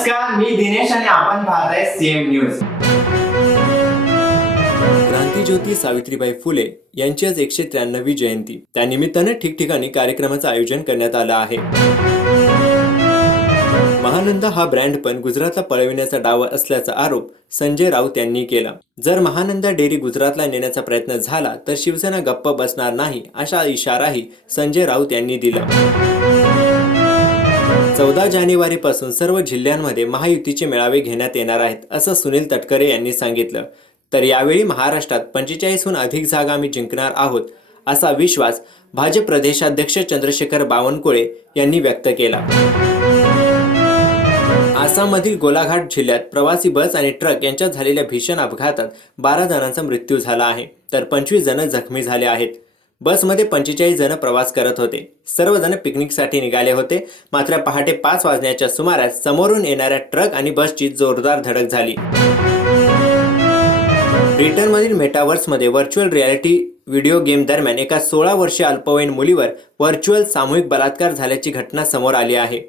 नमस्कार, मी दिनेश आणि आपण पाहताय सीएम न्यूज। क्रांतीज्योती सावित्रीबाई फुले यांची आज 193वी जयंती। त्यानिमित्ताने ठिकठिकाणी कार्यक्रमाचं आयोजन करण्यात आलं आहे। महानंदा हा ब्रँड पण गुजरातला पळविण्याचा डाव असल्याचा आरोप संजय राऊत यांनी केला। जर महानंदा डेअरी गुजरातला नेण्याचा प्रयत्न झाला तर शिवसेना गप्प बसणार नाही असा इशाराही संजय राऊत यांनी दिला। 14 जानेवारीपासून सर्व जिल्ह्यांमध्ये महायुतीचे मेळावे घेण्यात येणार आहेत असं सुनील तटकरे यांनी सांगितलं। तर यावेळी महाराष्ट्रात 45हून अधिक जागा आम्ही जिंकणार आहोत असा विश्वास भाजप प्रदेशाध्यक्ष चंद्रशेखर बावनकुळे यांनी व्यक्त केला। आसाममधील गोलाघाट जिल्ह्यात प्रवासी बस आणि ट्रक यांच्यात झालेल्या भीषण अपघातात 12 जणांचा मृत्यू झाला आहे तर 25 जण जखमी झाले आहेत। बसमध्ये 45 जण प्रवास करत होते। सर्वजण पिकनिकसाठी निघाले होते। मात्र पहाटे 5 वाजण्याच्या सुमारास समोरून येणाऱ्या ट्रक आणि बसची जोरदार धडक झाली। ब्रिटनमधील मेटावर्समध्ये व्हर्च्युअल रियालिटी व्हिडिओ गेम दरम्यान एका 16 वर्षीय अल्पवयीन मुलीवर व्हर्च्युअल सामूहिक बलात्कार झाल्याची घटना समोर आली आहे।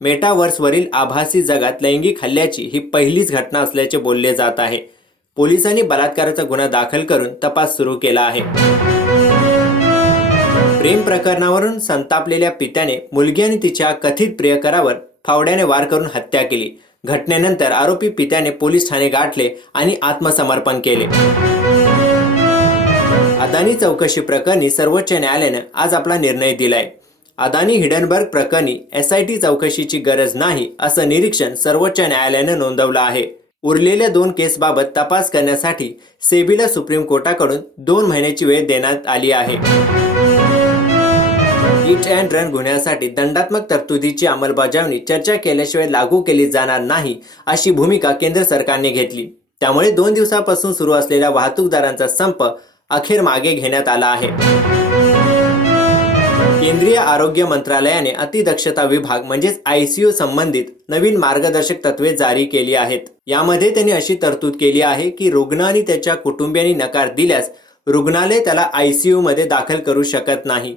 मेटावर्सवरील आभासी जगात लैंगिक हल्ल्याची ही पहिलीच घटना असल्याचे बोलले जात आहे। पोलिसांनी बलात्काराचा गुन्हा दाखल करून तपास सुरू केला आहे। प्रेम प्रकरणावरून संतापलेल्या पित्याने मुलगी आणि तिच्या कथित प्रियकरावर फावड्याने वार करून हत्या केली। घटनेनंतर आरोपी पित्याने पोलीस ठाणे गाठले आणि आत्मसमर्पण केले। अदानी चौकशी प्रकरणी सर्वोच्च न्यायालयाने आज आपला निर्णय दिलाय। अदानी हिडनबर्ग प्रकरणी SIT चौकशीची गरज नाही असं निरीक्षण सर्वोच्च न्यायालयाने नोंदवलं आहे। उरलेल्या 2 केसबाबत तपास करण्यासाठी सेबीला सुप्रीम कोर्टाकडून 2 महिन्याची वेळ देण्यात आली आहे। हिट अँड रन गुन्ह्यासाठी दंडात्मक तरतुदीची अंमलबजावणी चर्चा केल्याशिवाय लागू केली जाणार नाही अशी भूमिका केंद्र सरकारने घेतली। त्यामुळे 2 दिवसापासून सुरू असलेला वाहतूकदारांचा संप अखेर मागे घेण्यात आला आहे। केंद्रीय आरोग्य मंत्रालयाने अतिदक्षता विभाग म्हणजेच ICU संबंधित नवीन मार्गदर्शक तत्वे जारी केली आहेत। यामध्ये त्यांनी अशी तरतूद केली आहे की रुग्ण आणि त्याच्या कुटुंबियांनी नकार दिल्यास रुग्णालय त्याला ICU मध्ये दाखल करू शकत नाही।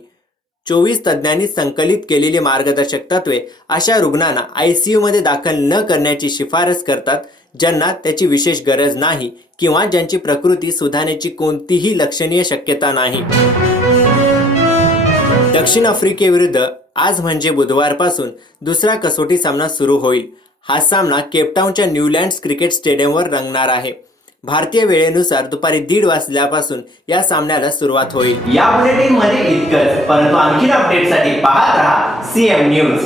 24 तज्ञांनी संकलित केलेली मार्गदर्शक तत्वे अशा रुग्णांना ICU मध्ये दाखल न करण्याची शिफारस करतात ज्यांना त्याची विशेष गरज नाही किंवा ज्यांची प्रकृती सुधारण्याची कोणतीही लक्षणीय शक्यता नाही। दक्षिण आफ्रिकेविरुद्ध आज म्हणजे बुधवारपासून दुसरा कसोटी सामना सुरू होईल। हा सामना केपटाऊनच्या न्यूलँड्स क्रिकेट स्टेडियमवर रंगणार आहे। भारतीय वेळेनुसार दुपारी 1:30 वाजल्यापासून या सामन्याला सुरुवात होईल। या बुलेटिन मध्ये इतकंच, परंतु आणखी अपडेटसाठी पाहत राहा सीएम न्यूज।